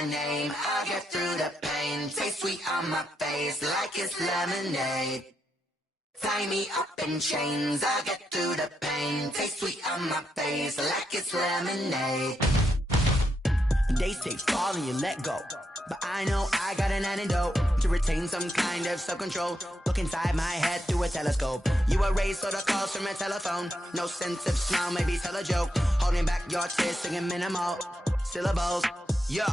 my name. I'll get through the pain. Taste sweet on my face like it's lemonade. Tie me up in chains, I'll get through the pain. Taste sweet on my face like it's lemonade. They say fall and you let go, but I know I got an antidote to retain some kind of self-control. Look inside my head through a telescope. You erase all the calls from a telephone. No sense of smile, maybe tell a joke. Holding back your tears, singing minimal syllables. Yeah,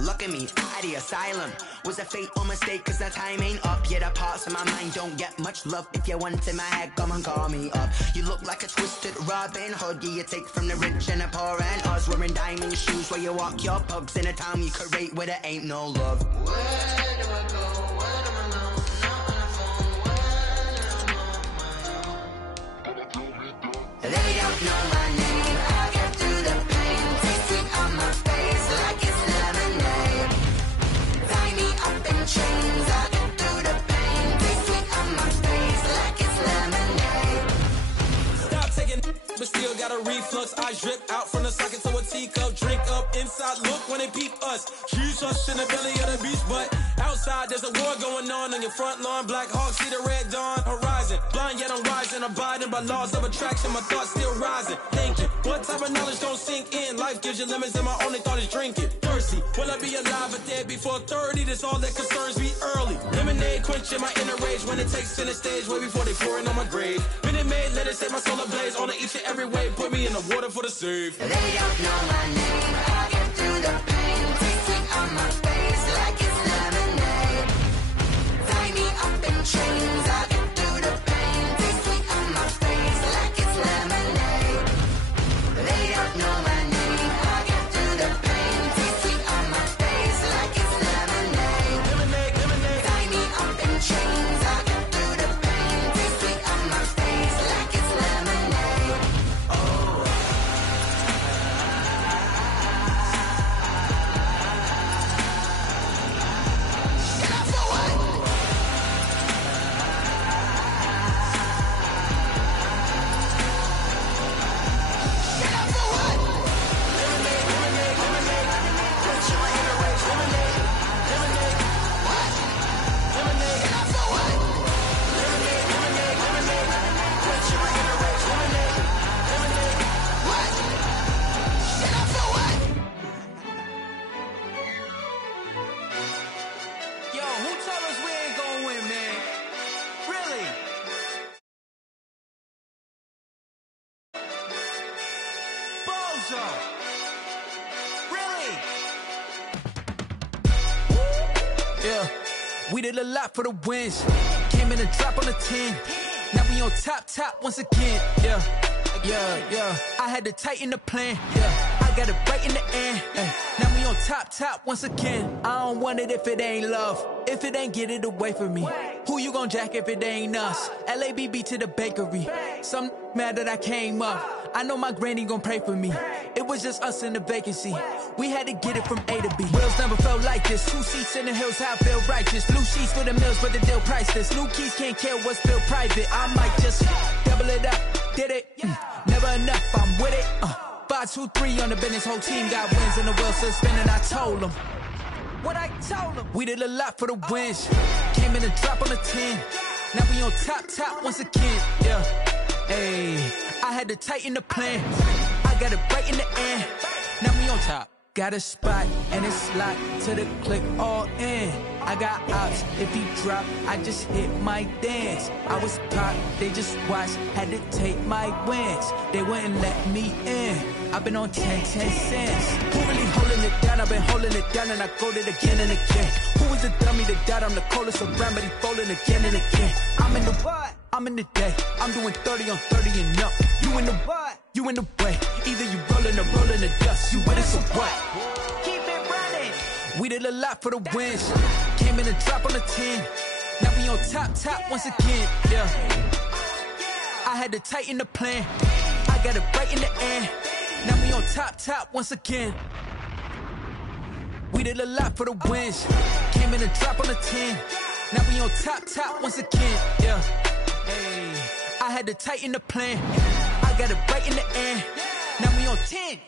look at me, out the asylum. Was a fate or mistake, cause the time ain't up. Yet the parts of my mind don't get much love. If you want in my head, come and call me up. You look like a twisted Robin Hood. Yeah, you take from the rich and the poor and us. Wearing diamond shoes where you walk your pugs in a town you create where there ain't no love. Where do I go? When am I alone? Not on the phone. When I'm on my own. They don't know my name. I'll get through the pain. Taste sweet on my face like it's lemonade. Tie me up in chains. I'll get through the pain. Taste sweet on my face like it's lemonade. Stop taking, but still got a reflux. I drip out from the socket to a teacup. Drink up inside, look when they peep us. She's us in the belly of the beach, but outside there's a war going on your front lawn. Black Hawk, see the red dawn horizon. Blind yet I'm rising, abiding by laws of attraction. My thoughts still rising, thinking what type of knowledge don't sink in. Life gives you limits and my only thought is drinking. Thirsty, will I be alive or dead before 30? That's all that concerns me early. Lemonade quenching my inner rage when it takes center stage way before they pour it on my grave. Minute Maid, let it set my soul ablaze. On each and every way, put me in the water for the save. They don't know my name. I'll get through the pain. Taste sweet on my face like it's lemonade. Tie me up in chains. I'll get through the pain. Taste sweet on my face like it's lemonade. They don't know my name. I'll get through the pain. Taste sweet on my face like it's lemonade. Lemonade, lemonade. Tie me up in chains. I'll get through the pain. Taste sweet on my face like it's lemonade. Yo, who told us we ain't gonna win, man? Really? Bozo! Really? Yeah, we did a lot for the wins. Came in a drop on the 10. Now we on top once again. Yeah. I had to tighten the plan. Yeah, I got it right in the end. Now we on top once again. I don't want it if it ain't love. If it ain't, get it away from me. Who you gon' jack if it ain't us? LABB to the bakery. Some mad that I came up. I know my granny gon' pray for me. It was just us in the vacancy. We had to get it from A to B. Wheels never felt like this. 2 seats in the hills, how I feel righteous. Blue sheets for the mills, but the deal priceless. New keys can't care what's built private. I might just double it up. Did it? Never enough, I'm with it. 5, 2, 3 on the business. Whole team got wins and the wheels still spinning. I told them what I told them. We did a lot for the wins. Came in a drop on the 10. Now we on top once again. Yeah. Hey, I had to tighten the plan. I got it right in the end. Now we on top. Got a spot and it's locked to the click all in. I got ops, if he drop, I just hit my dance. I was pop, they just watched, had to take my wins. They wouldn't let me in. I've been on 10 cents. Who really holding it down? I've been holding it down and I go it again and again. Who was the dummy that died? I'm the coldest around, but he folding again and again. I'm in the what? I'm in the day. I'm doing 30 on 30 and up. You in the what? You in the way. Either you rolling or rolling the dust. You with us or what? Keep it running. We did a lot for the wins. Came in a drop on the 10. Now we on top once again. Yeah. I had to tighten the plan. I got it right in the end. Now we on top once again. We did a lot for the wins. Came in a drop on the 10. Now we on top once again. Yeah. Hey, I had to tighten the plan. I got it right in the end. Now we on 10.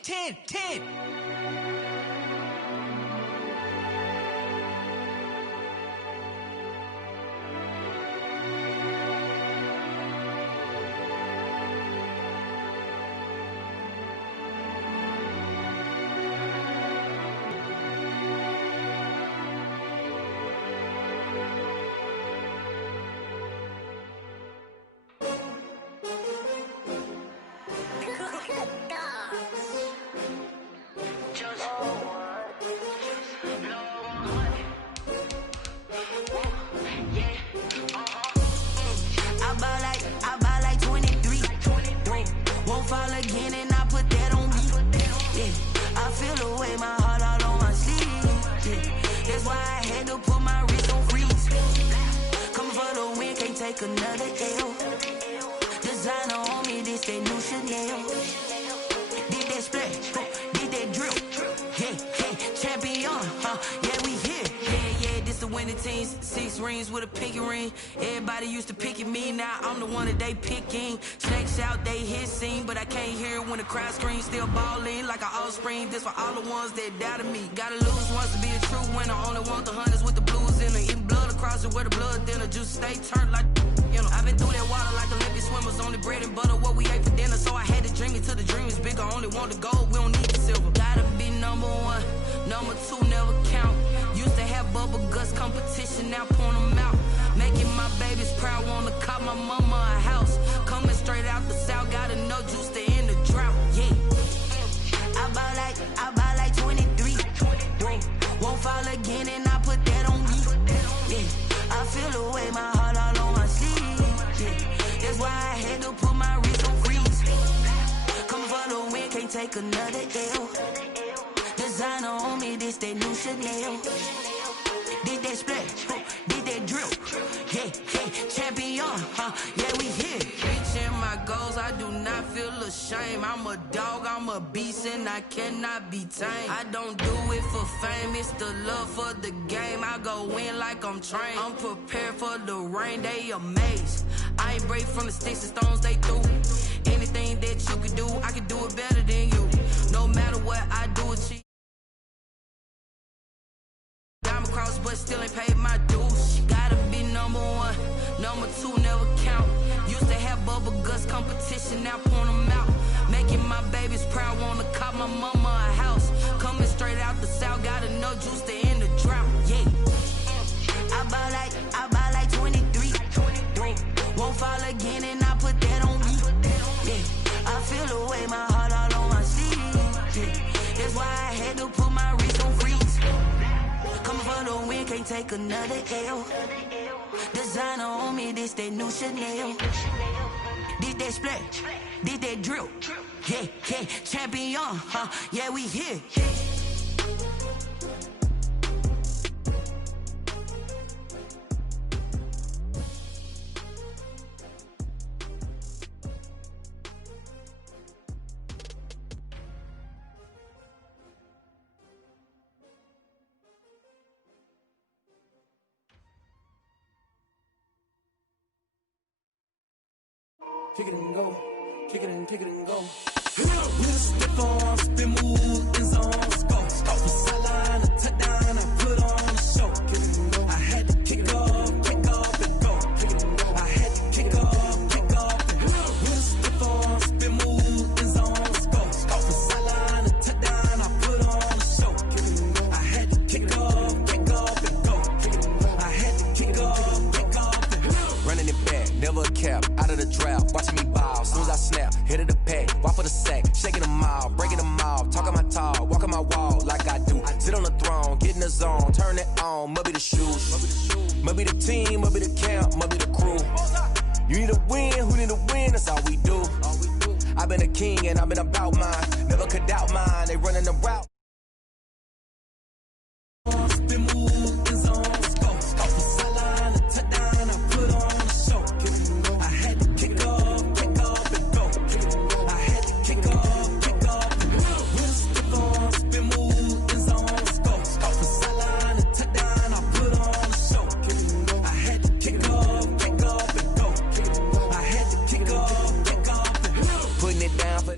take another L. Designer on me, this that new Chanel. Did that splash, did that drill. Yeah, champion, yeah, we here. Yeah, this the winning teams. 6 rings with a pinky ring. Everybody used to pick at me, now I'm the one that they picking. Snakes out, they hit scene, but I can't hear it when the crowd screams. Still ballin' like an offspring. This for all the ones that doubted me. Gotta lose once to be a true winner. Only want the hunters with the blues in it. Eating blood across it where the blood dinner. Juice stay turned like, you know. I've been through that water like Olympic swimmers. Only bread and butter, what we ate for dinner. So I had to dream it till the dream is bigger. Only want the gold, we don't need the silver. Gotta be number 1, number 2 never count. Used to have bubble guts competition, now point them out. Making my babies proud, wanna cop my mama a house. Coming straight out the south, gotta know juice to end the drought. Yeah, I bought like 23. Won't fall again, and I put that on me. Yeah, I feel the way, my heart all on my sleeve. Yeah, that's why I had to put my wrist on freeze. Come for the win, can't take another L. Designer on me, this that new Chanel. Did that splash, did that drill. Yeah, champion, yeah, we here. Reaching my goals, I do not feel ashamed. I'm a dog, I'm a beast, and I cannot be tamed. I don't do it for fame, it's the love for the game. I go in like I'm trained. I'm prepared for the rain, they amazed. I ain't break from the sticks and stones they threw. Anything that you could do, I can do it better than you. No matter what I do, achieve. Cross, but still ain't paid my dues. Gotta be number 1, number 2 never count. Used to have bubble guts competition, now point them out. Making my babies proud, wanna cop my mama a house. Coming straight out the south, gotta know juice to end the drought. Yeah, I bought like 23. Won't fall again, and I put that on me. Yeah, I feel the way, my heart all on my sleeve. Yeah, that's why I had to put my wrist on freeze. Coming for the win, can't take another L. Designer on me, this that new Chanel. Did that splash, did that drill. Yeah, champion, yeah, we here. Kick it and go, kick it and go. With a stiff on, spin move in zones, go. From sideline to touchdown, I put on a show. I had to kick off and go. I had to kick off and go. With a stiff on, spin move in zones, go. From sideline to touchdown, I put on a show. I had to kick off and go. I had to kick off and go. Running it back, never a cap, out of the draft, watching me ball. Soon as I snap, hit of the pack, walk for the sack, shaking them all, breaking them all, talking my talk, walking my wall like I do. Sit on the throne, get in the zone, turn it on, must be the shoes, must be the team, must be the camp, must be the crew. You need to win, who need to win, that's all we do. I've been a king and I've been about mine, never could doubt mine, they running the route. Spin move in zones, go. From sideline to touchdown, I put on a show. I had to kick off and go. I had to kick off and go. With a stiff on, spin move in zones, go. From sideline to touchdown, I put on a show. I had to kick off and go. I had to kick off and go. Putting it down for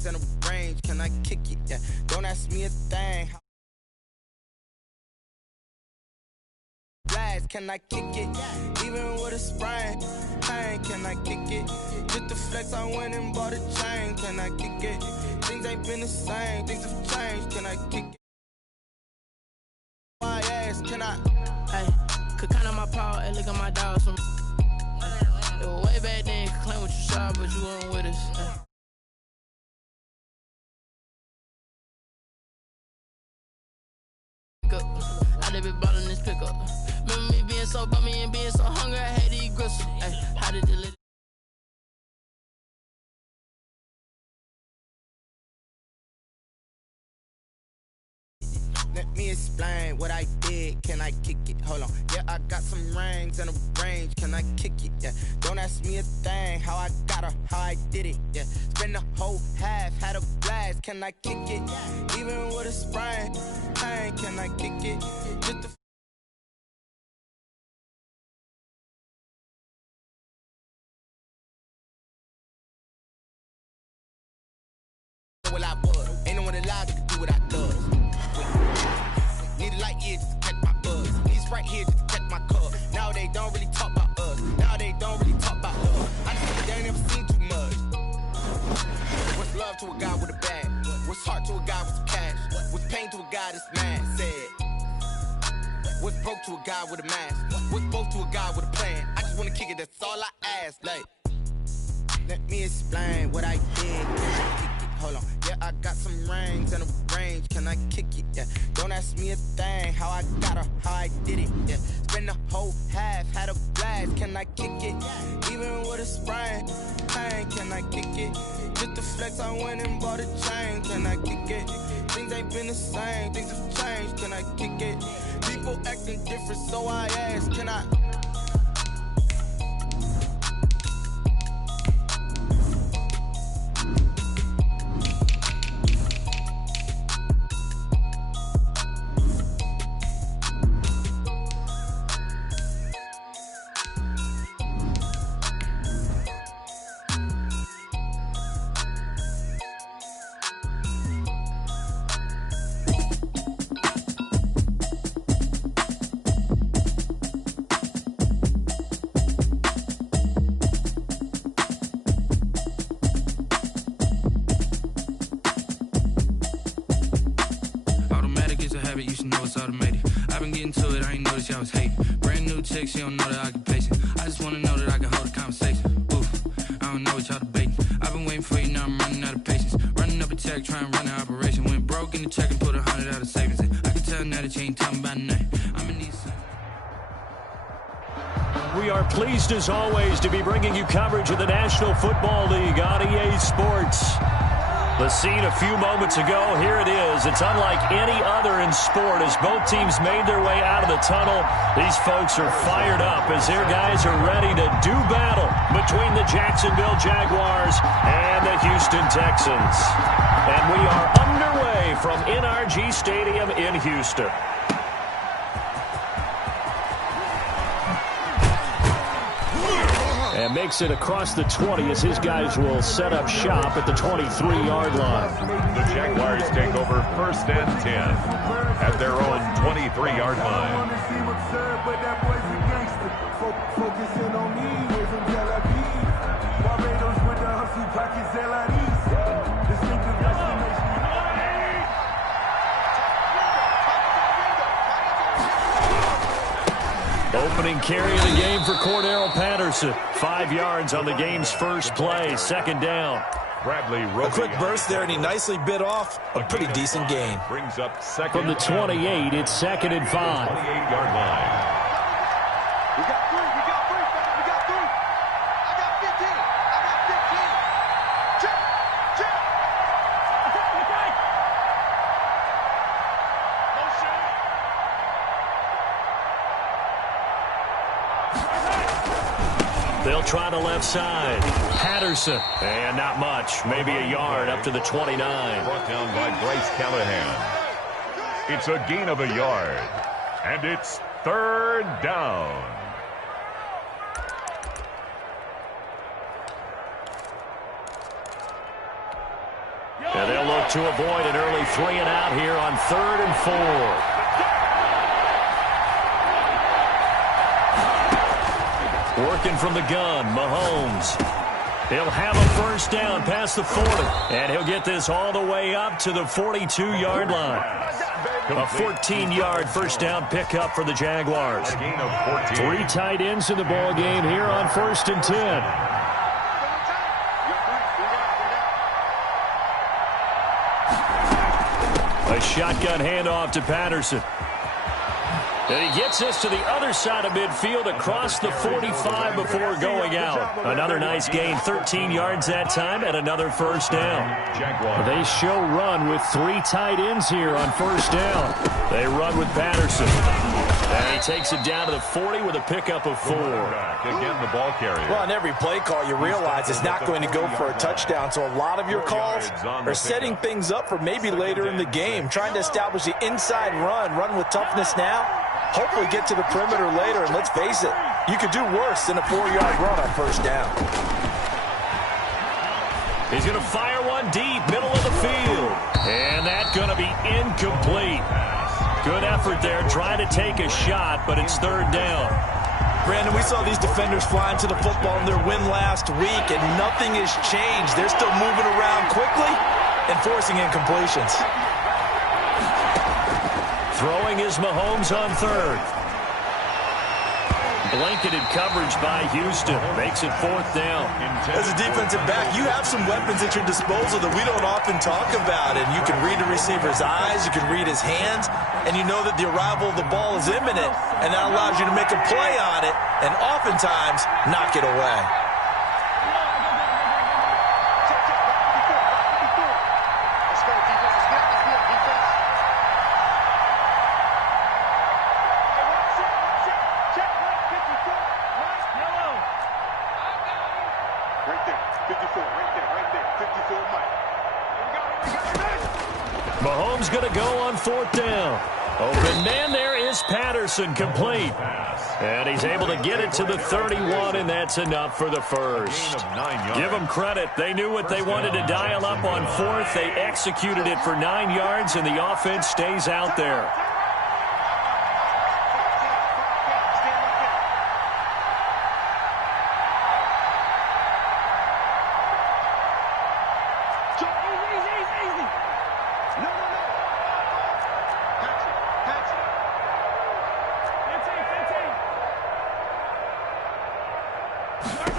range and a range, can I kick it? Yeah, don't ask me a thing. Blast, can I kick it? Even with a sprain, pain, can I kick it? Just the flex, I went and bought a chain, can I kick it? Things ain't been the same, things have changed, can I kick it? My ass, can I? Hey, could count on my power, hey, look at my dogs. It was way back then, could claim what you saw, but you weren't with us. I did be ballin' this pickup. Remember me being so bummy and being so hungry, I had to eat gristle. Hey, how did the Let me explain what I did, can I kick it? Hold on, yeah, I got some rings and a range, can I kick it? Yeah, don't ask me a thing, how I got her, how I did it. Yeah, spend the whole half, had a blast, can I kick it? Even with a sprain, pain, can I kick it? Just the well, I was. Ain't no one alive that can do what I does. Need a light year just to catch my buzz. These right here just to catch my cup. Now they don't really talk about us. Now they don't really talk about love. I just they ain't never seen too much. What's love to a guy with a bag? What's heart to a guy with some cash? What's pain to a guy that's mad? Said. What's broke to a guy with a mask? What's both to a guy with a plan? I just wanna kick it, that's all I ask. Like, let me explain what I did. Hold on, yeah, I got some rings and a range, can I kick it? Yeah, don't ask me a thing, how I got her, how I did it. Yeah, spend the whole half, had a blast, can I kick it? Even with a sprain, pain, can I kick it? Just the flex, I went and bought a chain, can I kick it? Things ain't been the same, things have changed, can I kick it? People acting different, so I ask, can I? You should know it's automated. I've been getting to it, I ain't noticed y'all was hating. Brand new chick, she don't know the occupation. I just wanna know that I can hold a conversation. Oof, I don't know what y'all debating. I've been waiting for you, now I'm running out of patience. Running up a check, trying to run an operation. Went broke in the check and put 100 out of savings. I can tell now that you ain't talking about nothing. I'm in these. We are pleased as always to be bringing you coverage of the National Football League on EA Sports. The scene a few moments ago, here it is. It's unlike any other in sport as both teams made their way out of the tunnel. These folks are fired up as their guys are ready to do battle between the Jacksonville Jaguars and the Houston Texans. And we are underway from NRG Stadium in Houston. And makes it across the 20 as his guys will set up shop at the 23-yard line. The Jaguars take over 1st and 10 at their own 23-yard line. Opening carry of the game for Cordero Patterson. 5 yards on the game's first play, 2nd down. Bradley a quick burst there, and he nicely bit off a pretty decent gain. Brings up second. From the 28, it's 2nd and 5. 28-yard line. We got 3. We got 3. We got 3. I got 15. I got 15. Check. Check. They'll try the left side. Patterson. And not much. Maybe a yard up to the 29. Brought down by Bryce Callahan. It's a gain of a yard. And it's 3rd down. to avoid an early 3-and-out here on 3rd and 4. Working from the gun, Mahomes. He'll have a first down past the 40, and he'll get this all the way up to the 42-yard line. A 14-yard first down pickup for the Jaguars. 3 tight ends in the ball game here on 1st and 10. A shotgun handoff to Patterson. And he gets us to the other side of midfield across the 45 before going out. Another nice gain, 13 yards that time, and another first down. They show run with 3 tight ends here on first down. They run with Patterson. And he takes it down to the 40 with a pickup of 4. Again, the ball carrier. Well, on every play call, you realize it's not going to go for a touchdown. So a lot of your calls are setting things up for maybe later in the game, trying to establish the inside run with toughness now. Hopefully get to the perimeter later, and let's face it, you could do worse than a 4-yard run on first down. He's going to fire one deep, middle of the field. And that's going to be incomplete. Good effort there, trying to take a shot, but it's 3rd down. Brandon, we saw these defenders flying to the football in their win last week, and nothing has changed. They're still moving around quickly and forcing incompletions. Throwing is Mahomes on 3rd. Blanketed coverage by Houston. Makes it 4th down. As a defensive back, you have some weapons at your disposal that we don't often talk about. And you can read the receiver's eyes, you can read his hands, and you know that the arrival of the ball is imminent. And that allows you to make a play on it and oftentimes knock it away. Mahomes going to go on 4th down. Open man there is Patterson, complete. And he's able to get it to the 31, and that's enough for the first. Give them credit. They knew what they wanted to dial up on 4th. They executed it for 9 yards, and the offense stays out there.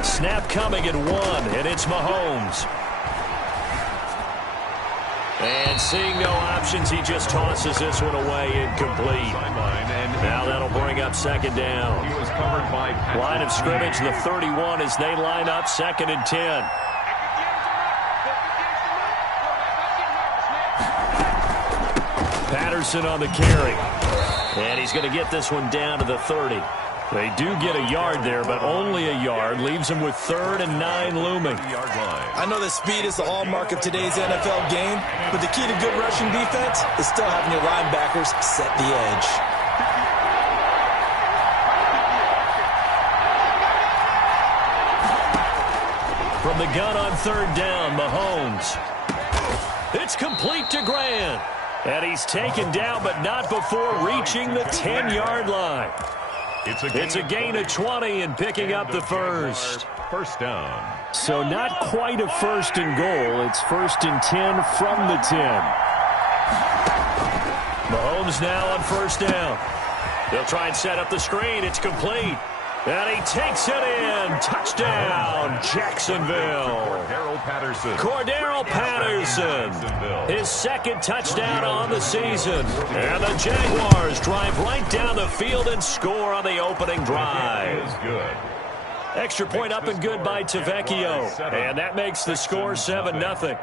Snap coming at 1, and it's Mahomes. And seeing no options, he just tosses this one away, incomplete. Now that'll bring up 2nd down. Line of scrimmage, the 31, as they line up 2nd and 10. Patterson on the carry. And he's going to get this one down to the 30. They do get a yard there, but only a yard. Leaves them with 3rd and 9 looming. I know that speed is the hallmark of today's NFL game, but the key to good rushing defense is still having your linebackers set the edge. From the gun on 3rd down, Mahomes. It's complete to Grant. And he's taken down, but not before reaching the 10-yard line. It's a gain of 20 and picking up the first. First down. So not quite a 1st and goal. It's 1st and 10 from the 10. Mahomes now on 1st down. They'll try and set up the screen. It's complete. And he takes it in. Touchdown, Jacksonville. Cordero Patterson. His 2nd touchdown on the season. And the Jaguars drive right down the field and score on the opening drive. Extra point up and good by Tavecchio. And that makes the score 7-0.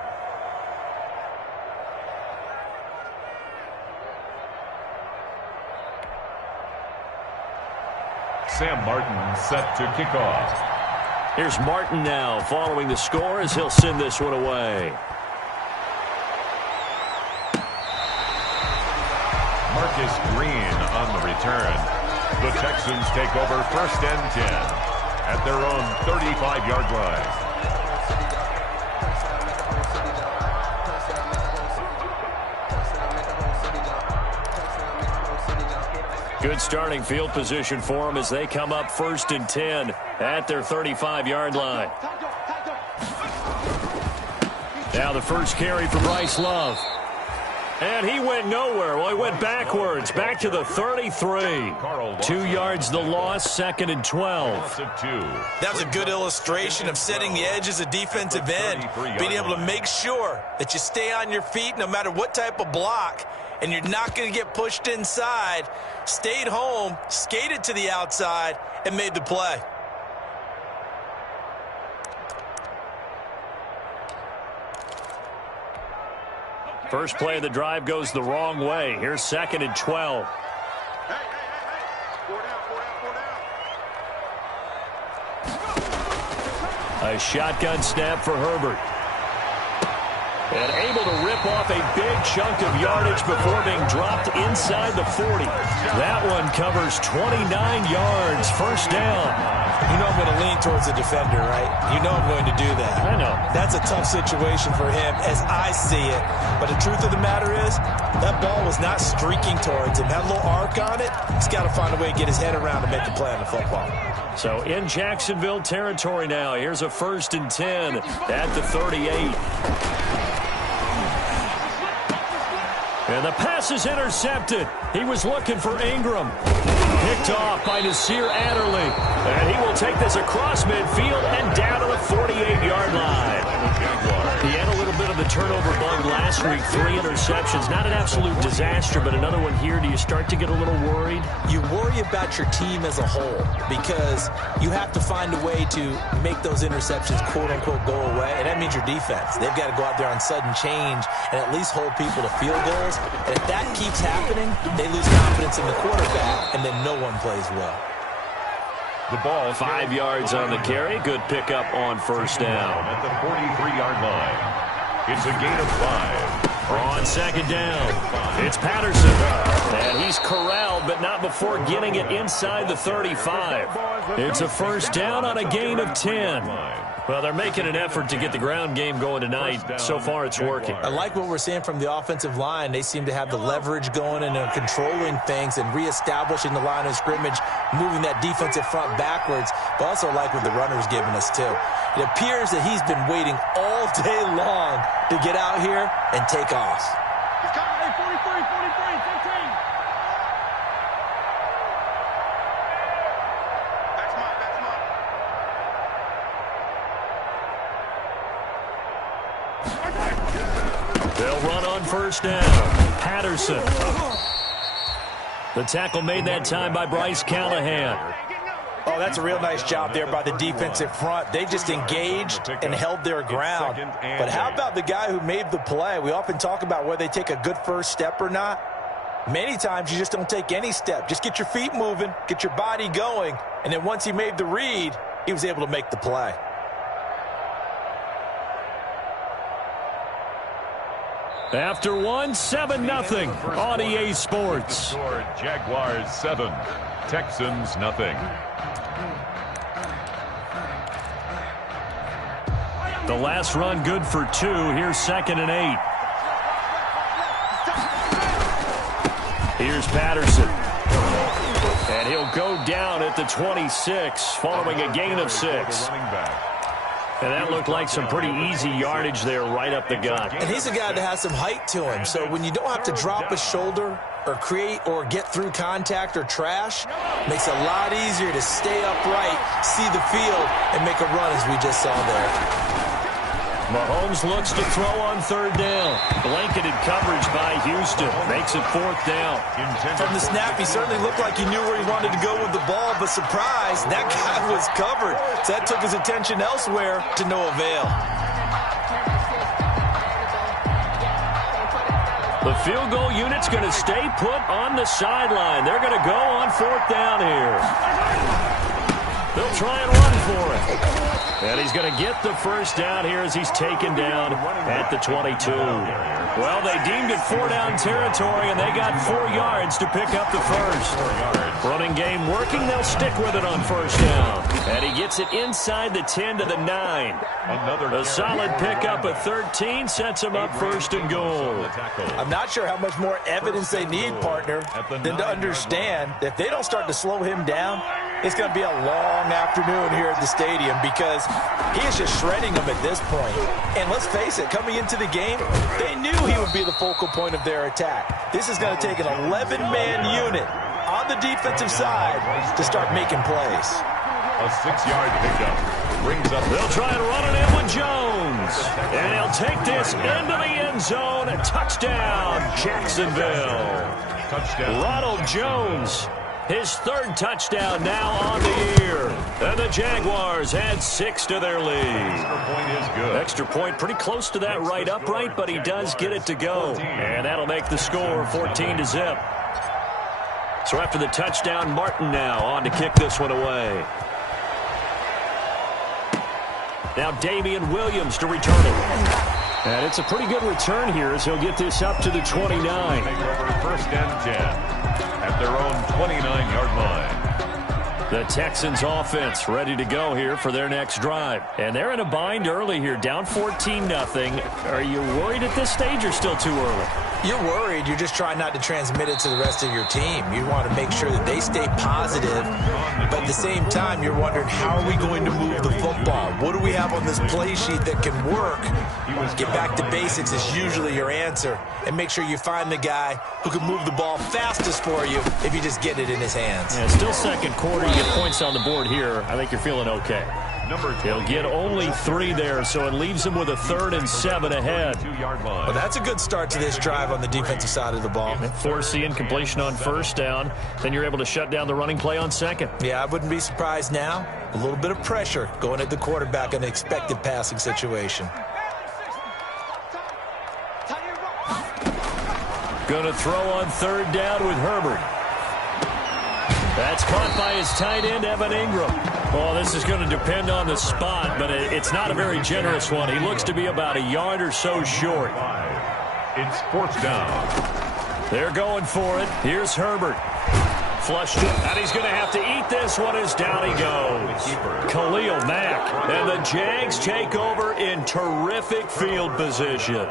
Sam Martin set to kick off. Here's Martin now following the score as he'll send this one away. Marcus Green on the return. The Texans take over 1st and 10 at their own 35-yard line. Good starting field position for them as they come up 1st and 10 at their 35-yard line. Now the first carry for Bryce Love. And he went nowhere. Well, he went backwards, back to the 33. 2 yards the loss, 2nd and 12. That was a good illustration of setting the edge as a defensive end, being able to make sure that you stay on your feet no matter what type of block, and you're not going to get pushed inside. Stayed home, skated to the outside, and made the play. First play of the drive goes the wrong way. Here's 2nd and 12. A shotgun snap for Herbert. And able to rip off a big chunk of yardage before being dropped inside the 40. That one covers 29 yards. First down. You know I'm going to lean towards the defender, right? You know I'm going to do that. I know. That's a tough situation for him as I see it. But the truth of the matter is, that ball was not streaking towards him. Had a little arc on it. He's got to find a way to get his head around to make a play on the football. So in Jacksonville territory now. Here's a 1st and 10 at the 38. And the pass is intercepted. He was looking for Ingram. Picked off by Nasir Adderley. And he will take this across midfield and down to the 48-yard line. He had a little bit of the turnover bug last week. 3 interceptions. Not an absolute disaster, but another one here. Do you start to get a little worried? You worry about your team as a whole because you have to find a way to make those interceptions, quote-unquote, go away. And that means your defense. They've got to go out there on sudden change and at least hold people to field goals. And if that keeps happening, they lose confidence in the quarterback, and then no one plays well. The ball 5 yards on the carry. Good pickup on first down. At the 43-yard line. It's a gain of 5. On second down, it's Patterson. And he's corralled, but not before getting it inside the 35. It's a first down on a gain of 10. Well, they're making an effort to get the ground game going tonight. So far, it's working. I like what we're seeing from the offensive line. They seem to have the leverage going and controlling things and reestablishing the line of scrimmage, moving that defensive front backwards, but also like what the runner's giving us, too. It appears that he's been waiting all day long to get out here and take off. He's coming. Hey, 43, 15. That's mine. They'll run on first down. Patterson. The tackle made that time by Bryce Callahan. Oh, that's a real nice job there by the defensive front. They just engaged and held their ground. But how about the guy who made the play? We often talk about whether they take a good first step or not. Many times you just don't take any step. Just get your feet moving, get your body going, and then once he made the read, he was able to make the play. After 7-0 on EA Sports. Jaguars 7, Texans nothing. The last run good for 2. Here's 2nd and 8. Here's Patterson. And he'll go down at the 26 following a gain of 6. And that looked like some pretty easy yardage there right up the gut. And he's a guy that has some height to him. So when you don't have to drop a shoulder or create or get through contact or trash, makes it a lot easier to stay upright, see the field, and make a run as we just saw there. Mahomes looks to throw on 3rd down. Blanketed coverage by Houston. Makes it 4th down. From the snap, he certainly looked like he knew where he wanted to go with the ball, but surprise, that guy was covered. So that took his attention elsewhere to no avail. The field goal unit's going to stay put on the sideline. They're going to go on 4th down here. They'll try and run for it. And he's going to get the first down here as he's taken down at the 22. Well, they deemed it 4-down territory, and they got 4 yards to pick up the first. Running game working. They'll stick with it on first down. And he gets it inside the 10 to the 9. A solid pickup at 13 sets him up first and goal. I'm not sure how much more evidence they need, partner, than to understand that if they don't start to slow him down, it's going to be a long afternoon here at the stadium because he is just shredding them at this point. And let's face it, coming into the game, they knew he would be the focal point of their attack. This is going to take an 11-man unit on the defensive side to start making plays. A 6-yard pickup brings up. They'll try and run it in with Jones. And he'll take this into the end zone. Touchdown, Jacksonville. Touchdown. Ronald Jones. His 3rd touchdown now on the year. And the Jaguars add 6 to their lead. Extra point is good. Extra point pretty close to that right upright, but he does get it to go. And that'll make the score 14-0. So after the touchdown, Martin now on to kick this one away. Now Damian Williams to return it. And it's a pretty good return here as he'll get this up to the 29. First and 10. At their own 29-yard line. The Texans offense ready to go here for their next drive. And they're in a bind early here, down 14-0. Are you worried at this stage or still too early? You're worried. You're just trying not to transmit it to the rest of your team. You want to make sure that they stay positive. But at the same time, you're wondering, how are we going to move the football? What do we have on this play sheet that can work? Get back to basics is usually your answer. And make sure you find the guy who can move the ball fastest for you if you just get it in his hands. Yeah, still second quarter. You get points on the board here. I think you're feeling okay. He'll get only 3 there, so it leaves him with a 3rd and 7 ahead. Well, that's a good start to this drive on the defensive side of the ball. Force the incompletion on first down. Then you're able to shut down the running play on second. Yeah, I wouldn't be surprised now. A little bit of pressure going at the quarterback in an expected passing situation. Going to throw on 3rd down with Herbert. That's caught by his tight end, Evan Ingram. Well, this is going to depend on the spot, but it's not a very generous one. He looks to be about a yard or so short. It's 4th down. They're going for it. Here's Herbert. Flushed it, and he's going to have to eat this one as down he goes. Khalil Mack. And the Jags take over in terrific field position.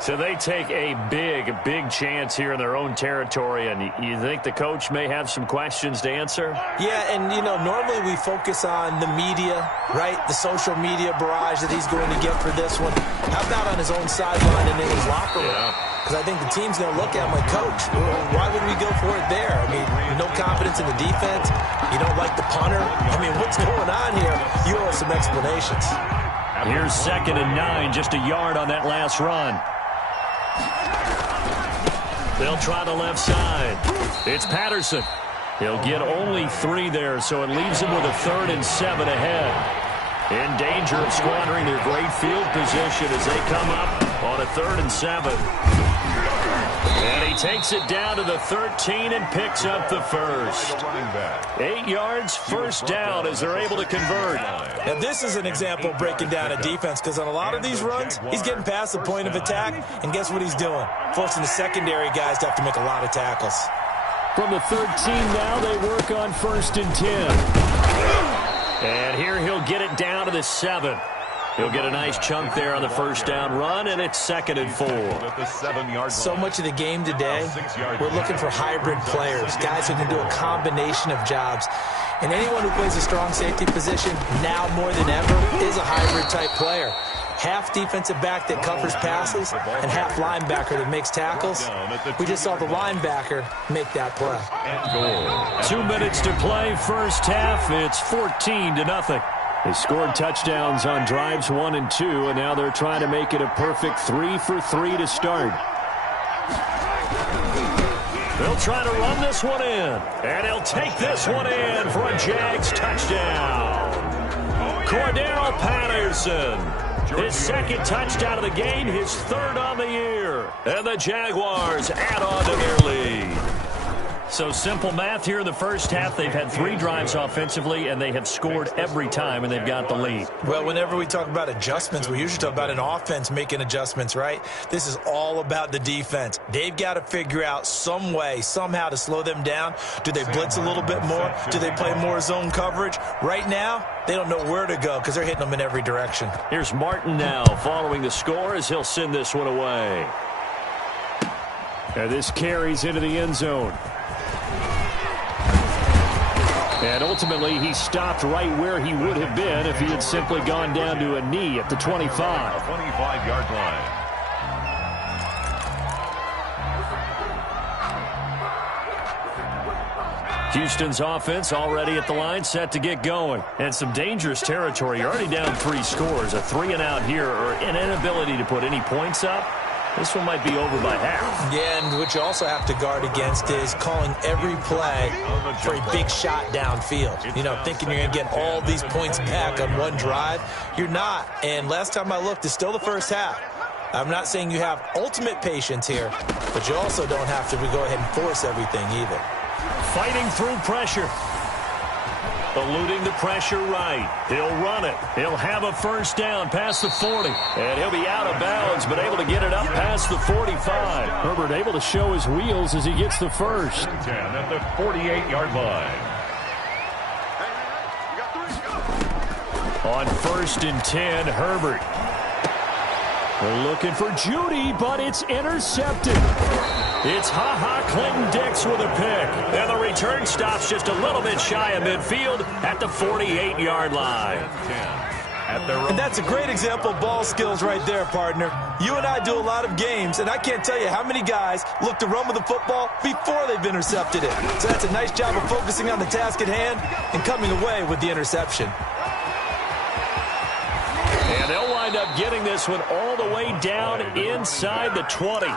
So they take a big chance here in their own territory, and you think the coach may have some questions to answer? Yeah, and, you know, normally we focus on the media, right, the social media barrage that he's going to get for this one. How about on his own sideline and in his locker room? Because I think the team's going to look at him like, Coach, why would we go for it there? I mean, no confidence in the defense. You don't like the punter. I mean, what's going on here? You owe us some explanations. Here's 2nd and 9, just a yard on that last run. They'll try the left side. It's Patterson. He'll get only 3 there, so it leaves him with a 3rd and 7 ahead. In danger of squandering their great field position as they come up on a 3rd and 7. And he takes it down to the 13 and picks up the first. 8 yards, first down as they're able to convert. Now, this is an example of breaking down a defense, because on a lot of these runs, he's getting past the point of attack, and guess what he's doing? Forcing the secondary guys to have to make a lot of tackles. From the 13 now, they work on 1st and 10. And here he'll get it down to the 7. He'll get a nice chunk there on the first down run, and it's 2nd and 4. So much of the game today, we're looking for hybrid players, guys who can do a combination of jobs. And anyone who plays a strong safety position, now more than ever, is a hybrid-type player. Half defensive back that covers passes, and half linebacker that makes tackles. We just saw the linebacker make that play. 2 minutes to play, first half. It's 14-0. They scored touchdowns on drives 1 and 2, and now they're trying to make it a perfect 3 for 3 to start. They'll try to run this one in, and he'll take this one in for a Jags touchdown. Cordero Patterson, his 2nd touchdown of the game, his 3rd on the year, and the Jaguars add on to their lead. So simple math here in the first half. They've had 3 drives offensively, and they have scored every time, and they've got the lead. Well, whenever we talk about adjustments, we usually talk about an offense making adjustments, right? This is all about the defense. They've got to figure out some way, somehow to slow them down. Do they blitz a little bit more? Do they play more zone coverage? Right now, they don't know where to go because they're hitting them in every direction. Here's Martin now following the score as he'll send this one away. And this carries into the end zone. And ultimately, he stopped right where he would have been if he had simply gone down to a knee at the 25. 25-yard line. Houston's offense already at the line, set to get going. And some dangerous territory. You're already down 3 scores. A 3-and-out here, or an inability to put any points up. This one might be over by half. Yeah, and what you also have to guard against is calling every play for a big shot downfield. You know, thinking you're going to get all these points back on one drive. You're not. And last time I looked, it's still the first half. I'm not saying you have ultimate patience here, but you also don't have to go ahead and force everything either. Fighting through pressure. Eluding the pressure right. He'll run it. He'll have a first down past the 40. And he'll be out of bounds, but able to get it up past the 45. Herbert able to show his wheels as he gets the first. 10 at the 48-yard line. On 1st and 10, Herbert. They're looking for Judy, but it's intercepted. It's Clinton-Dix with a pick. And the return stops just a little bit shy of midfield at the 48-yard line. And that's a great example of ball skills right there, partner. You and I do a lot of games, and I can't tell you how many guys look to run with the football before they've intercepted it. So that's a nice job of focusing on the task at hand and coming away with the interception. And they'll wind up getting this one all the way down inside the 20.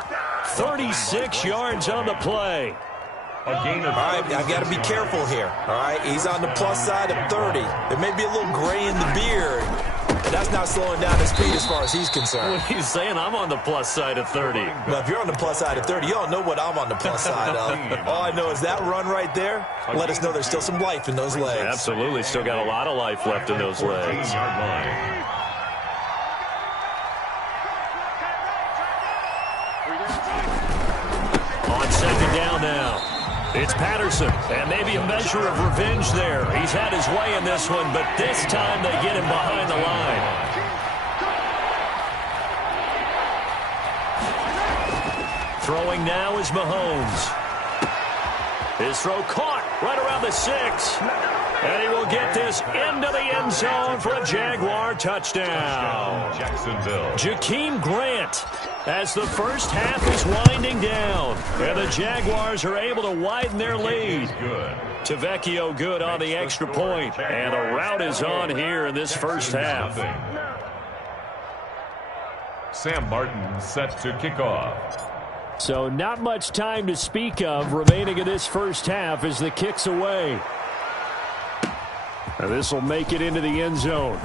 36 yards on the play. All right, I've got to be careful here. All right, he's on the plus side of 30. There may be a little gray in the beard, but that's not slowing down his speed as far as he's concerned. What are you saying? I'm on the plus side of 30. Well, if you're on the plus side of 30, you don't know what I'm on the plus side of. All I know is that run right there let us know there's still some life in those legs. Absolutely, still got a lot of life left in those legs. On 2nd down now. It's Patterson, and maybe a measure of revenge there. He's had his way in this one, but this time they get him behind the line. Throwing now is Mahomes. His throw caught right around the 6. And he will get this into the end zone for a Jaguar touchdown. Jacksonville. Jakeem Grant as the first half is winding down. And the Jaguars are able to widen their lead. Tavecchio good on the extra point. And a rout is on here in this first half. Sam Martin set to kick off. So not much time to speak of remaining in this first half as the kick's away. And this will make it into the end zone.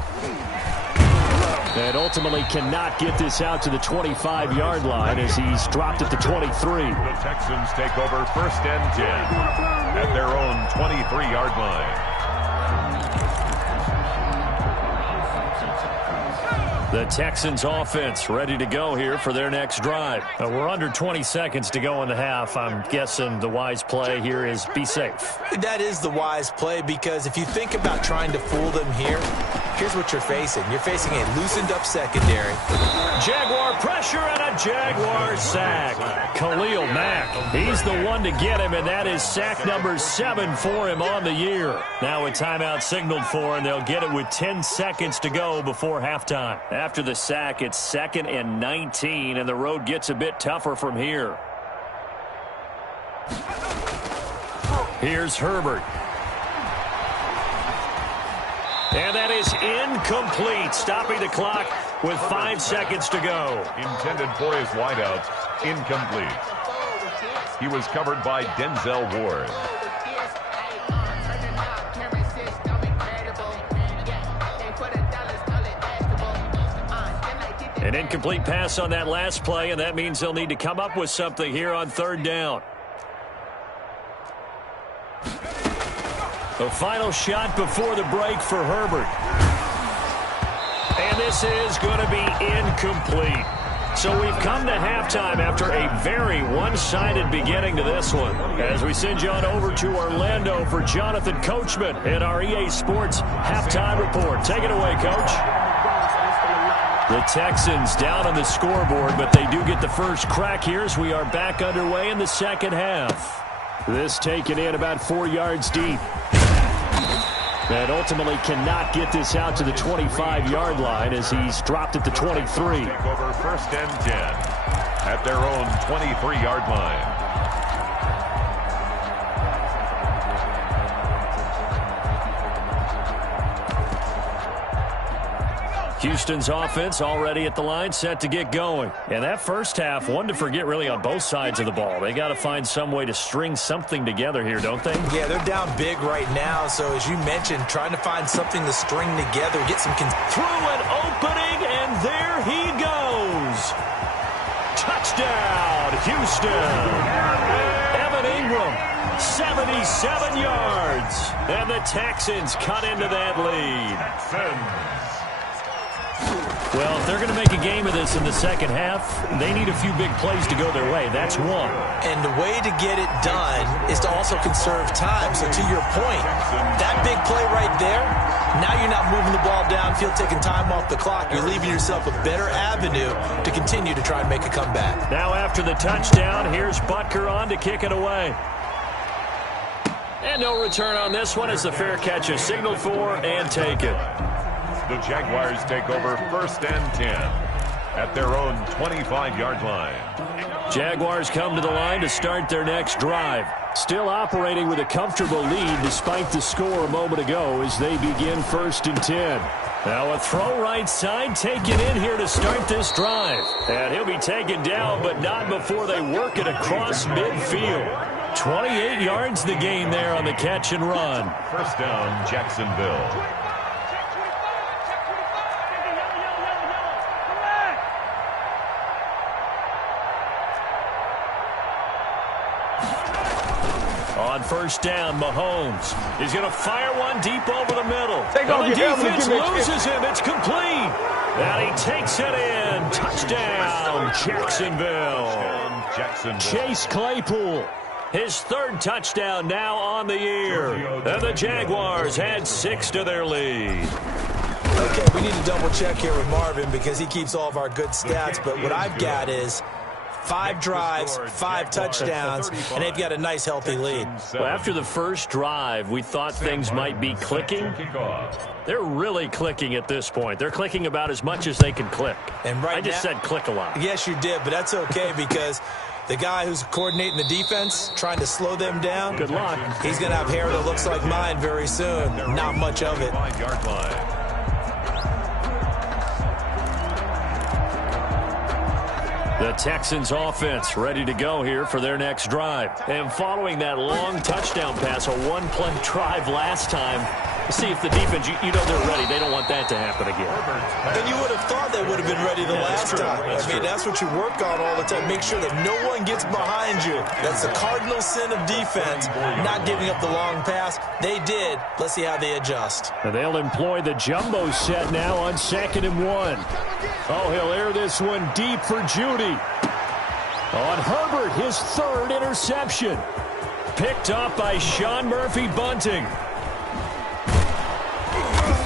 And ultimately cannot get this out to the 25-yard line as he's dropped at the 23. The Texans take over 1st and 10 at their own 23-yard line. The Texans offense ready to go here for their next drive. We're under 20 seconds to go in the half. I'm guessing the wise play here is be safe. That is the wise play because if you think about trying to fool them here, here's what you're facing. You're facing a loosened up secondary. Jaguar pressure and a Jaguar sack. Khalil Mack, he's the one to get him, and that is sack number 7 for him on the year. Now a timeout signaled for, and they'll get it with 10 seconds to go before halftime. After the sack, it's 2nd and 19, and the road gets a bit tougher from here. Here's Herbert. And that is incomplete, stopping the clock with 5 seconds to go. Intended for his wideout, incomplete. He was covered by Denzel Ward. An incomplete pass on that last play, and that means they'll need to come up with something here on 3rd down. The final shot before the break for Herbert. And this is going to be incomplete. So we've come to halftime after a very one-sided beginning to this one. As we send you on over to Orlando for Jonathan Coachman in our EA Sports halftime report. Take it away, Coach. The Texans down on the scoreboard, but they do get the first crack here as we are back underway in the second half. This taken in about 4 yards deep. And ultimately cannot get this out to the 25-yard line as he's dropped at the 23. Take over 1st and 10 at their own 23-yard line. Houston's offense already at the line, set to get going. And that first half, one to forget really on both sides of the ball. They got to find some way to string something together here, don't they? Yeah, they're down big right now. So as you mentioned, trying to find something to string together, get some through an opening, and there he goes. Touchdown, Houston. Evan Ingram, 77 yards. And the Texans cut into that lead. Well, if they're going to make a game of this in the second half, they need a few big plays to go their way. That's one. And the way to get it done is to also conserve time. So to your point, that big play right there, now you're not moving the ball downfield, taking time off the clock. You're leaving yourself a better avenue to continue to try and make a comeback. Now after the touchdown, here's Butker on to kick it away. And no return on this one as the fair catch is signaled for and taken. The Jaguars take over 1st and 10 at their own 25-yard line. Jaguars come to the line to start their next drive. Still operating with a comfortable lead despite the score a moment ago as they begin 1st and 10. Now a throw right side taken in here to start this drive. And he'll be taken down, but not before they work it across midfield. 28 yards the gain there on the catch and run. 1st down, Jacksonville. On 1st down, Mahomes is going to fire one deep over the middle. And the defense loses him. It's complete. And he takes it in. Touchdown, Jacksonville. Chase Claypool, his 3rd touchdown now on the year. And the Jaguars add 6 to their lead. Okay, we need to double check here with Marvin because he keeps all of our good stats. But what I've got is 5 drives, 5 touchdowns, and they've got a nice, healthy lead. Well, after the first drive, we thought things might be clicking. They're really clicking at this point. They're clicking about as much as they can click. And I just said click a lot. Yes, you did, but that's okay because the guy who's coordinating the defense, trying to slow them down, good luck. He's going to have hair that looks like mine very soon. Not much of it. 5-yard line. The Texans offense ready to go here for their next drive. And following that long touchdown pass, a one-play drive last time, see if the defense, you know they're ready. They don't want that to happen again. And you would have thought they would have been ready the last time. That's what you work on all the time. Make sure that no one gets behind you. That's the cardinal sin of defense, not giving up the long pass. They did. Let's see how they adjust. And they'll employ the jumbo set now on 2nd and 1. Oh, he'll air this one deep for Judy. On Herbert, his 3rd interception. Picked up by Sean Murphy-Bunting.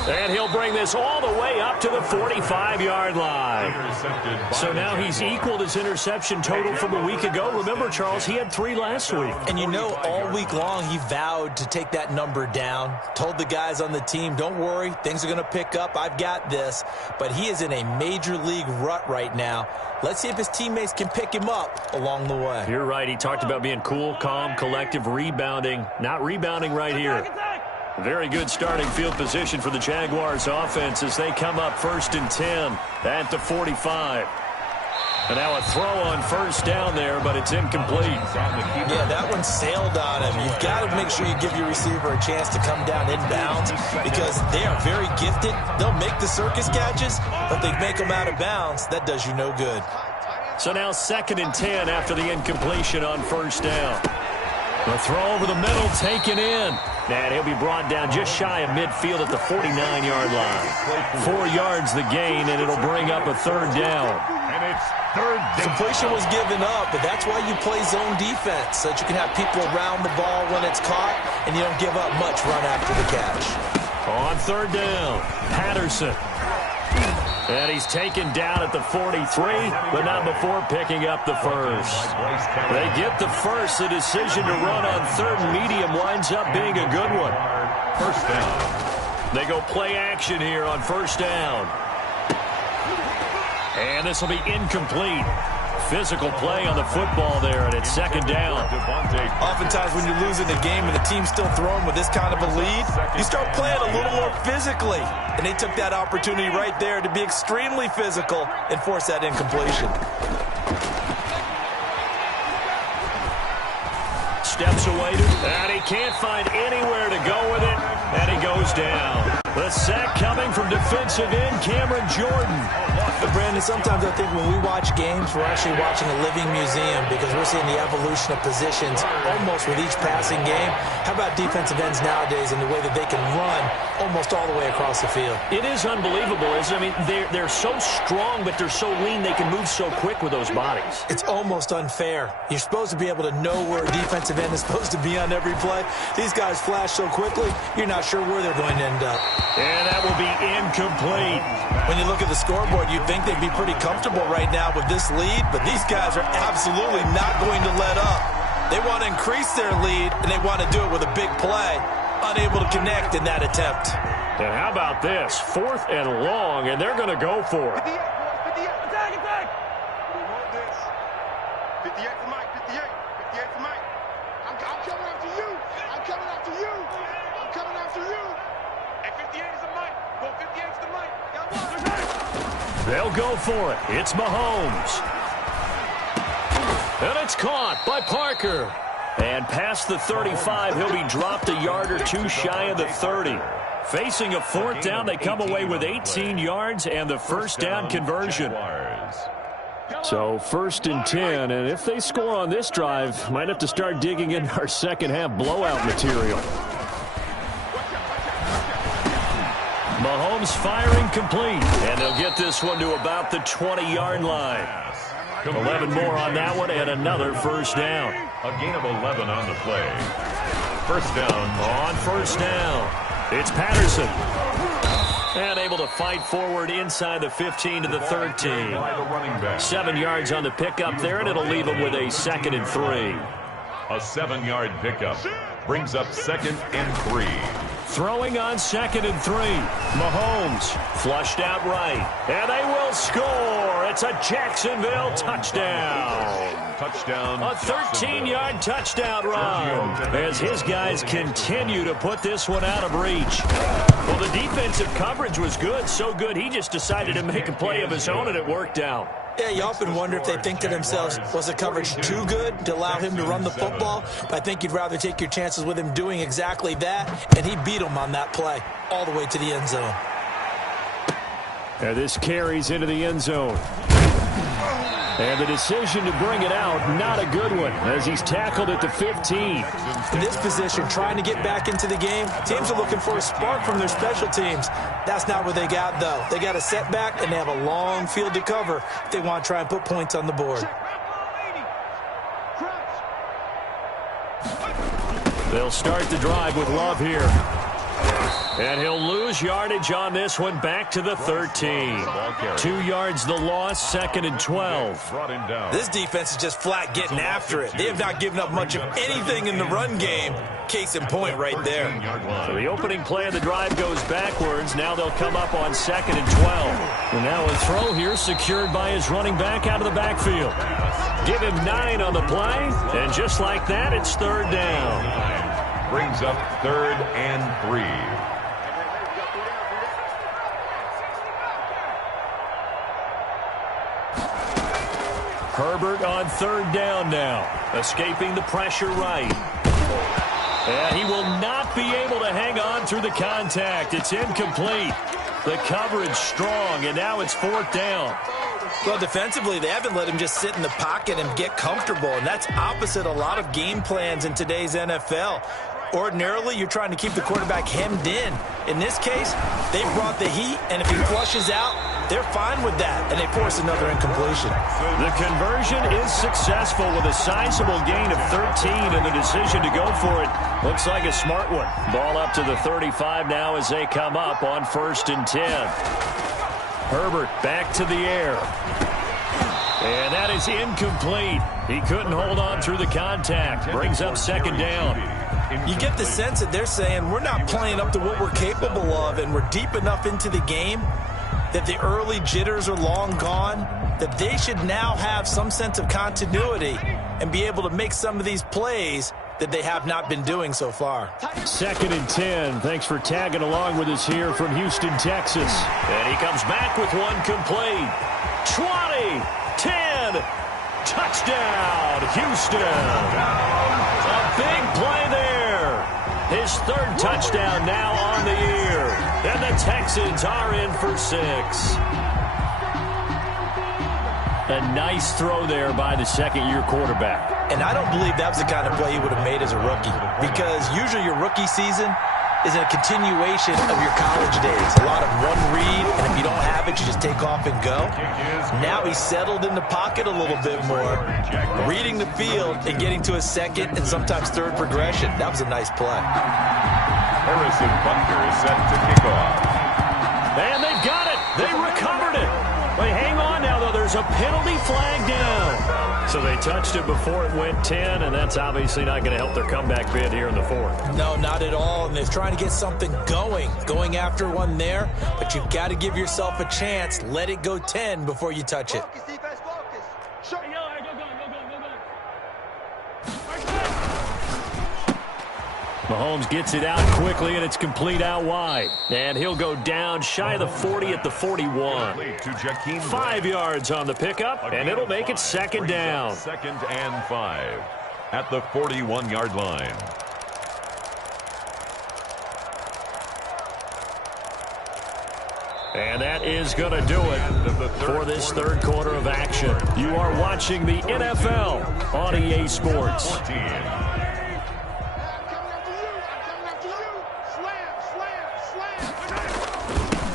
And he'll bring this all the way up to the 45-yard line. So now he's equaled his interception total from a week ago. Remember, Charles, he had 3 last week. And you know, all week long he vowed to take that number down. Told the guys on the team, don't worry, things are going to pick up. I've got this. But he is in a major league rut right now. Let's see if his teammates can pick him up along the way. You're right. He talked about being cool, calm, collective, rebounding. Not rebounding right here. Very good starting field position for the Jaguars offense as they come up 1st and 10 at the 45. And now a throw on 1st down there, but it's incomplete. Yeah, that one sailed on him. You've got to make sure you give your receiver a chance to come down inbounds because they are very gifted. They'll make the circus catches, but they make them out of bounds. That does you no good. So now 2nd and 10 after the incompletion on 1st down. The throw over the middle taken in. And he'll be brought down just shy of midfield at the 49-yard line. 4 yards the gain, and it'll bring up a third down. And it's third down. Completion was given up, but that's why you play zone defense, so that you can have people around the ball when it's caught, and you don't give up much run after the catch. On third down, Patterson. And he's taken down at the 43, but not before picking up the first. They get the first. The decision to run on third and medium winds up being a good one. First down. They go play action here on first down. And this will be incomplete. Physical play on the football there, and it's second down. Oftentimes when you're losing the game and the team's still throwing with this kind of a lead, you start playing a little more physically. And they took that opportunity right there to be extremely physical and force that incompletion. Steps away, and he can't find anywhere to go with it, and he goes down. The sack coming from defensive end Cameron Jordan. But Brandon, sometimes I think when we watch games, we're actually watching a living museum because we're seeing the evolution of positions almost with each passing game. How about defensive ends nowadays and the way that they can run almost all the way across the field? It is unbelievable, isn't it? I mean, they're so strong, but they're so lean they can move so quick with those bodies. It's almost unfair. You're supposed to be able to know where a defensive end is supposed to be on every play. These guys flash so quickly, you're not sure where they're going to end up. And that will be incomplete. When you look at the scoreboard, you'd think they'd be pretty comfortable right now with this lead, but these guys are absolutely not going to let up. They want to increase their lead, and they want to do it with a big play. Unable to connect in that attempt. And how about this? 4th and long, and they're going to go for it. 58 to Mike, 58 to Mike. I'm coming after you. I'm coming after you. I'm coming after you. Hey, 58 is a Mike. Go 58 to the Mike. Got one. They'll go for it. It's Mahomes. And it's caught by Parker. And past the 35, he'll be dropped a yard or two shy of the 30. Facing a 4th down, they come away with 18 yards and the first down conversion. So 1st and 10, and if they score on this drive, might have to start digging in our second half blowout material. Mahomes firing complete, and they'll get this one to about the 20-yard line. 11 more on that one, and another first down. A gain of 11 on the play. First down. On first down, it's Patterson. And able to fight forward inside the 15 to the 13. 7 yards on the pickup there, and it'll leave them with a 2nd and 3. A 7-yard pickup brings up 2nd and 3. Throwing on 2nd and 3. Mahomes flushed out right. And they will score. It's a Jacksonville touchdown. Touchdown. A 13-yard touchdown run as his guys continue to put this one out of reach. Well, the defensive coverage was good, so good he just decided to make a play of his own, and it worked out. Yeah, you often wonder if they think to themselves, was the coverage too good to allow him to run the football? But I think you'd rather take your chances with him doing exactly that, and he beat him on that play all the way to the end zone. And this carries into the end zone. And the decision to bring it out, not a good one, as he's tackled at the 15. In this position, trying to get back into the game, teams are looking for a spark from their special teams. That's not what they got, though. They got a setback, and they have a long field to cover if they want to try and put points on the board. They'll start the drive with Love here. And he'll lose yardage on this one back to the 13. 2 yards the loss, 2nd and 12. This defense is just flat getting after it. They have not given up much of anything in the run game. Case in point right there. So the opening play of the drive goes backwards. Now they'll come up on 2nd and 12. And now a throw here secured by his running back out of the backfield. Give him 9 on the play. And just like that, it's 3rd down. Brings up 3rd and 3. Herbert on 3rd down now. Escaping the pressure right. And he will not be able to hang on through the contact. It's incomplete. The coverage strong, and now it's 4th down. Well, defensively, they haven't let him just sit in the pocket and get comfortable, and that's opposite a lot of game plans in today's NFL. Ordinarily, you're trying to keep the quarterback hemmed in. In this case, they brought the heat, and if he flushes out, they're fine with that, and they force another incompletion. The conversion is successful with a sizable gain of 13, and the decision to go for it looks like a smart one. Ball up to the 35 now as they come up on 1st and 10. Herbert back to the air. And that is incomplete. He couldn't hold on through the contact. Brings up 2nd down. You get the sense that they're saying we're not playing up to what we're capable of, and we're deep enough into the game that the early jitters are long gone, that they should now have some sense of continuity and be able to make some of these plays that they have not been doing so far. 2nd and 10. Thanks for tagging along with us here from Houston, Texas. And he comes back with one complete. 20, 10, touchdown, Houston. A big play there. His 3rd touchdown now on the year. And the Texans are in for 6. A nice throw there by the 2nd-year quarterback. And I don't believe that was the kind of play he would have made as a rookie, because usually your rookie season is a continuation of your college days. A lot of one read, and if you don't have it, you just take off and go. Now he's settled in the pocket a little bit more, reading the field and getting to a 2nd and sometimes 3rd progression. That was a nice play. Harrison Butker is set to kick off. And they've got it. They recovered it. But hang on now, though. There's a penalty flag down. So they touched it before it went 10, and that's obviously not going to help their comeback bid here in the 4th. No, not at all. And they're trying to get something going after one there. But you've got to give yourself a chance. Let it go 10 before you touch it. Mahomes gets it out quickly, and it's complete out wide. And he'll go down shy of the 40 at the 41. 5 yards on the pickup, and it'll make it 2nd down. 2nd and 5 at the 41-yard line. And that is going to do it for this 3rd quarter of action. You are watching the NFL on EA Sports.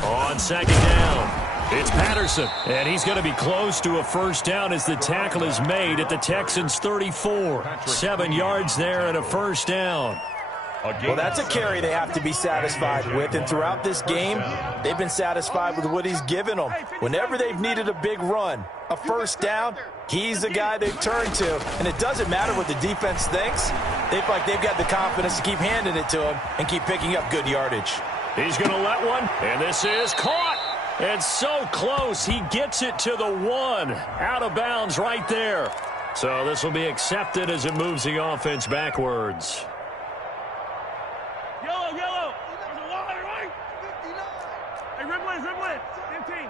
On 2nd down, it's Patterson, and he's going to be close to a 1st down as the tackle is made at the Texans' 34. 7 yards there and a 1st down. Well, that's a carry they have to be satisfied with, and throughout this game, they've been satisfied with what he's given them. Whenever they've needed a big run, a 1st down, he's the guy they've turned to, and it doesn't matter what the defense thinks. They feel like they've got the confidence to keep handing it to him and keep picking up good yardage. He's going to let one, and this is caught. And so close, he gets it to the 1. Out of bounds right there. So this will be accepted as it moves the offense backwards. Yellow. There's a wall there, right? 59. Hey, riblet. 15.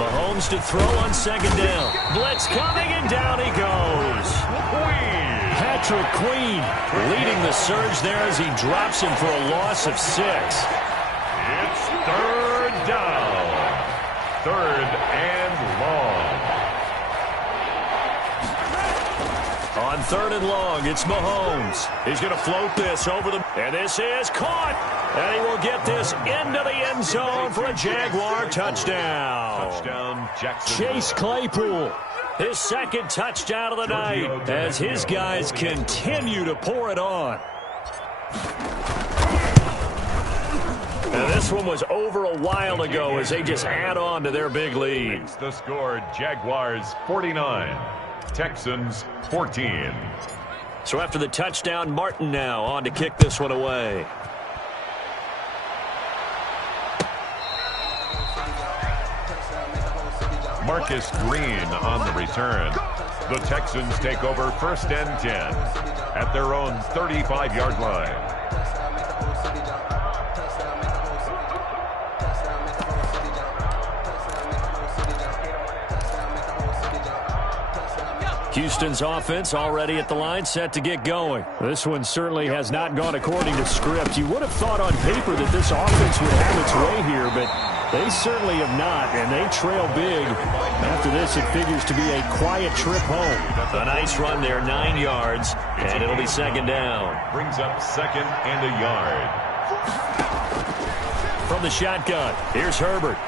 Mahomes to throw on 2nd down. Blitz coming, and down he goes. Patrick Queen leading the surge there as he drops him for a loss of 6. It's 3rd down. 3rd and long. On 3rd and long, it's Mahomes. He's going to float this over the... And this is caught. And he will get this into the end zone for a Jaguar touchdown. Touchdown, Jackson. Chase Claypool. His 2nd touchdown of the night as his guys continue to pour it on. And this one was over a while ago as they just add on to their big lead. Makes the score Jaguars 49, Texans 14. So after the touchdown, Martin now on to kick this one away. Marcus Green on the return. The Texans take over 1st and 10 at their own 35-yard line. Houston's offense already at the line, set to get going. This one certainly has not gone according to script. You would have thought on paper that this offense would have its way here, but They certainly have not, and they trail big. After this, it figures to be a quiet trip home. A nice run there, 9 yards, and it'll be second down. Brings up second and a yard. From the shotgun, here's Herbert.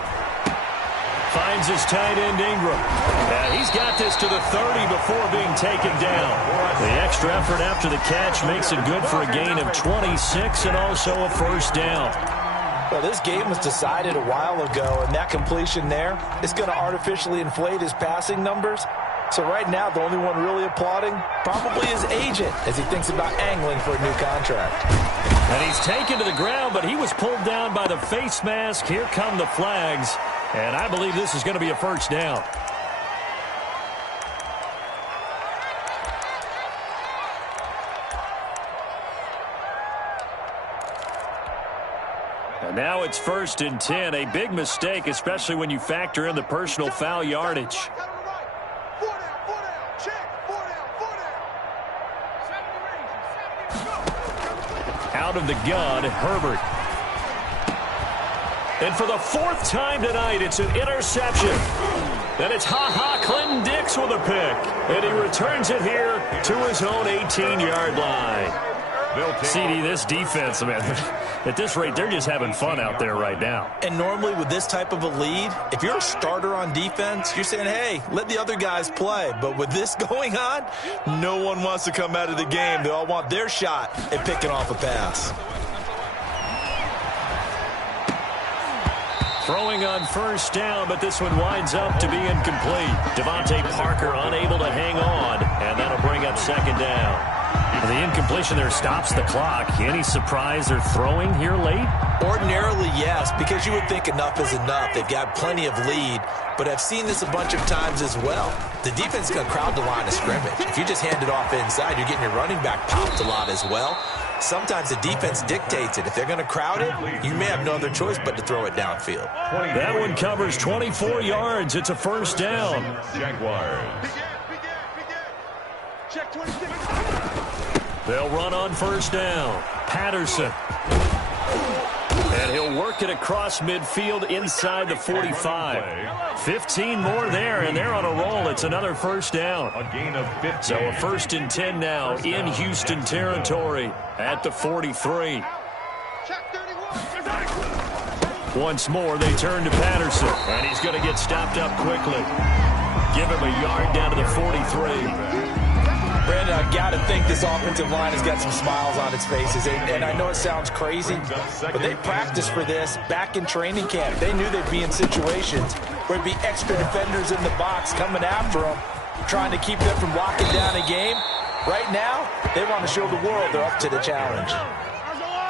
Finds his tight end, Ingram. And he's got this to the 30 before being taken down. The extra effort after the catch makes it good for a gain of 26 and also a first down. Well, this game was decided a while ago, and that completion there is going to artificially inflate his passing numbers. So right now, the only one really applauding probably his agent as he thinks about angling for a new contract. And he's taken to the ground, but he was pulled down by the face mask. Here come the flags, and I believe this is going to be a first down. And now it's 1st and 10. A big mistake, especially when you factor in the personal foul yardage. Out of the gun, Herbert. And for the 4th time tonight, it's an interception. Then it's Clinton Dix with a pick. And he returns it here to his own 18-yard line. CD, this defense, man, at this rate, they're just having fun out there right now. And normally with this type of a lead, if you're a starter on defense, you're saying, hey, let the other guys play. But with this going on, no one wants to come out of the game. They all want their shot at picking off a pass. Throwing on first down, but this one winds up to be incomplete. Devontae Parker unable to hang on, and that'll bring up second down. The incompletion there stops the clock. Any surprise they're throwing here late? Ordinarily, yes, because you would think enough is enough. They've got plenty of lead, but I've seen this a bunch of times as well. The defense is going to crowd the line of scrimmage. If you just hand it off inside, you're getting your running back popped a lot as well. Sometimes the defense dictates it. If they're going to crowd it, you may have no other choice but to throw it downfield. That one covers 24 yards. It's a first down. Jaguars. Check 26. They'll run on first down. Patterson. And he'll work it across midfield inside the 45. 15 more there, and they're on a roll. It's another first down. A gain of 15. So a 1st and 10 now in Houston territory at the 43. Once more, they turn to Patterson, and he's going to get stopped up quickly. Give him a yard down to the 43. Brandon, I've got to think this offensive line has got some smiles on its faces. And I know it sounds crazy, but they practiced for this back in training camp. They knew they'd be in situations where there'd be extra defenders in the box coming after them, trying to keep them from locking down a game. Right now, they want to show the world they're up to the challenge.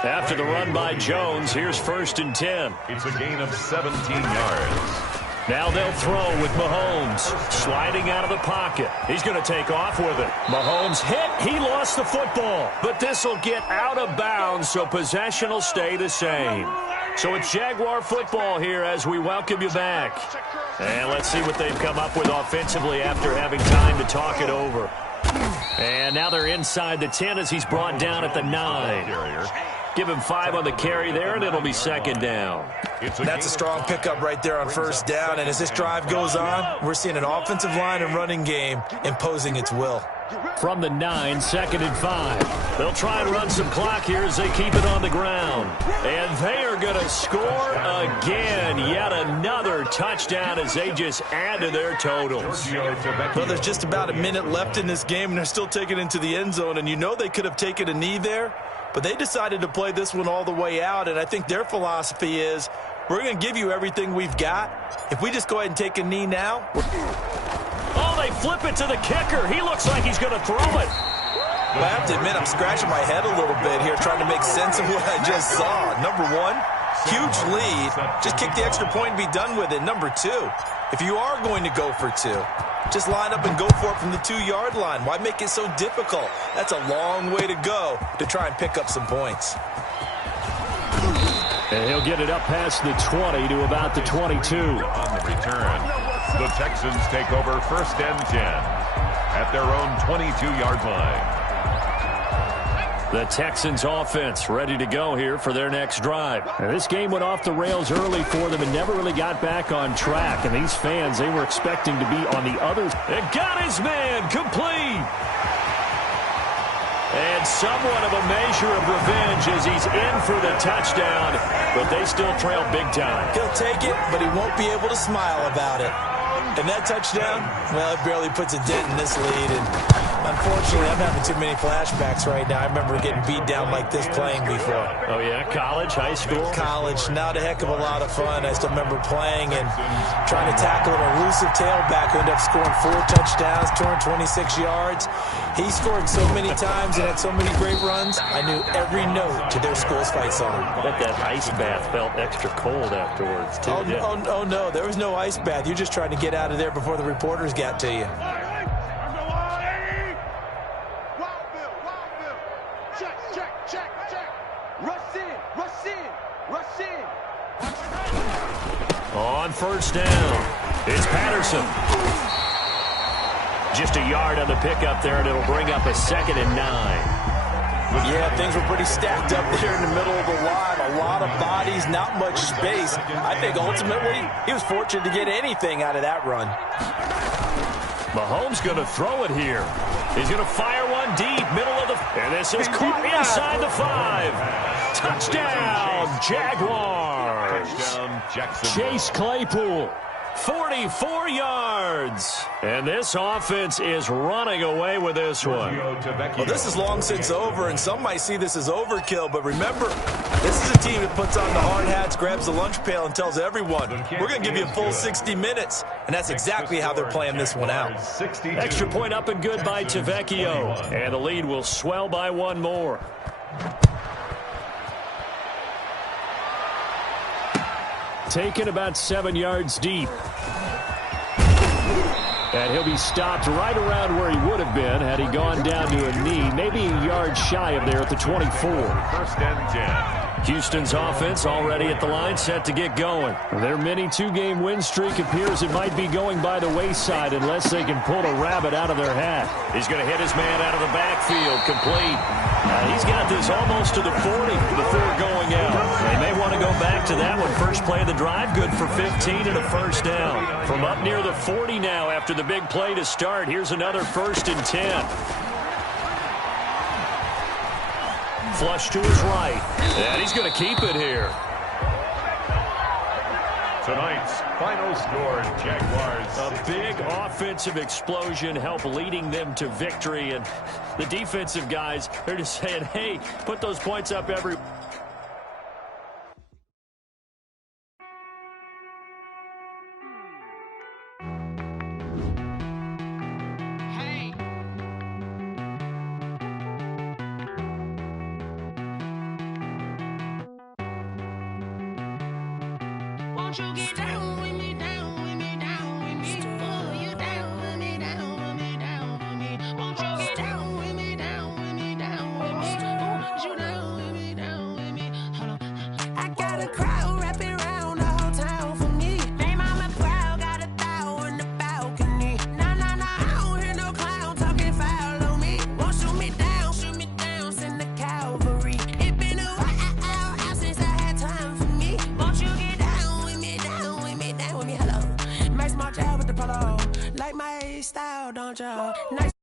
After the run by Jones, here's 1st and 10. It's a gain of 17 yards. Now they'll throw with Mahomes sliding out of the pocket. He's going to take off with it. Mahomes hit. He lost the football. But this will get out of bounds, so possession will stay the same. So it's Jaguar football here as we welcome you back. And let's see what they've come up with offensively after having time to talk it over. And now they're inside the 10 as he's brought down at the 9. Give him 5 on the carry there, and it'll be second down. That's a strong pickup right there on first down. And as this drive goes on, we're seeing an offensive line and running game imposing its will. From the 9, 2nd and 5. They'll try and run some clock here as they keep it on the ground. And they are going to score again. Yet another touchdown as they just add to their totals. Well, there's just about a minute left in this game, and they're still taking it into the end zone. And you know they could have taken a knee there, but they decided to play this one all the way out. And I think their philosophy is, we're going to give you everything we've got. If we just go ahead and take a knee now. Oh, they flip it to the kicker. He looks like he's going to throw it. Well, I have to admit, I'm scratching my head a little bit here trying to make sense of what I just saw. Number 1, huge lead. Just kick the extra point and be done with it. Number 2, if you are going to go for 2, just line up and go for it from the 2-yard line. Why make it so difficult? That's a long way to go to try and pick up some points. And he'll get it up past the 20 to about the 22. On the return, the Texans take over 1st and 10 at their own 22-yard line. The Texans offense ready to go here for their next drive. Now, this game went off the rails early for them and never really got back on track. And these fans, they were expecting to be on the other. It got his man complete. And somewhat of a measure of revenge as he's in for the touchdown. But they still trail big time. He'll take it, but he won't be able to smile about it. And that touchdown, well, it barely puts a dent in this lead. And unfortunately, I'm having too many flashbacks right now. I remember getting beat down like this playing before. Oh, yeah? College, high school? College. Not a heck of a lot of fun. I still remember playing and trying to tackle an elusive tailback who ended up scoring 4 touchdowns, 226 yards. He scored so many times and had so many great runs, I knew every note to their school's fight song. I bet that ice bath felt extra cold afterwards, too. Oh, no. There was no ice bath. You're just trying to get out of there before the reporters got to you. On first down, it's Patterson. Just a yard on the pickup there, and it'll bring up a 2nd and 9. Yeah, things were pretty stacked up there in the middle of the line. A lot of bodies, not much space. I think ultimately he was fortunate to get anything out of that run. Mahomes going to throw it here. He's going to fire one deep, middle of the... And this is caught inside the 5. Touchdown, Jaguars. Touchdown, Jackson. Chase Claypool, 44 yards. And this offense is running away with this one. Well, this is long since over, and some might see this as overkill. But remember, this is a team that puts on the hard hats, grabs the lunch pail, and tells everyone, we're going to give you a full 60 minutes. And that's exactly how they're playing this one out. Extra point up and good by Tavecchio. And the lead will swell by 1 more. Taken about 7 yards deep. And he'll be stopped right around where he would have been had he gone down to a knee, maybe a yard shy of there at the 24. 1st and 10. Houston's offense already at the line, set to get going. Their mini 2-game win streak appears it might be going by the wayside unless they can pull a rabbit out of their hat. He's going to hit his man out of the backfield, complete. He's got this almost to the 40 before going out. They may want to go back to that one. First play of the drive, good for 15 and a 1st down. From up near the 40 now after the big play to start, here's another 1st and 10. Flush to his right. And he's going to keep it here. Tonight's final score, Jaguars. A big offensive explosion helped leading them to victory. And the defensive guys, they're just saying, hey, put those points up every... Won't you get down with me, down with me, down with me? Oh, you down with me, down with me, down with me. Won't you get down with me, down with me, down with me? Oh, you down with me, down with me? Hold on. I got a crowd wrapping around the whole town for me. They mama proud, got a thou in the balcony. Nah, I don't hear no clown talking foul on me. Won't shoot me down, send the cavalry. It been a while since I had time for me. Won't you get down with me, hello. Max March out with the polo. Like my style, don't you? Nice.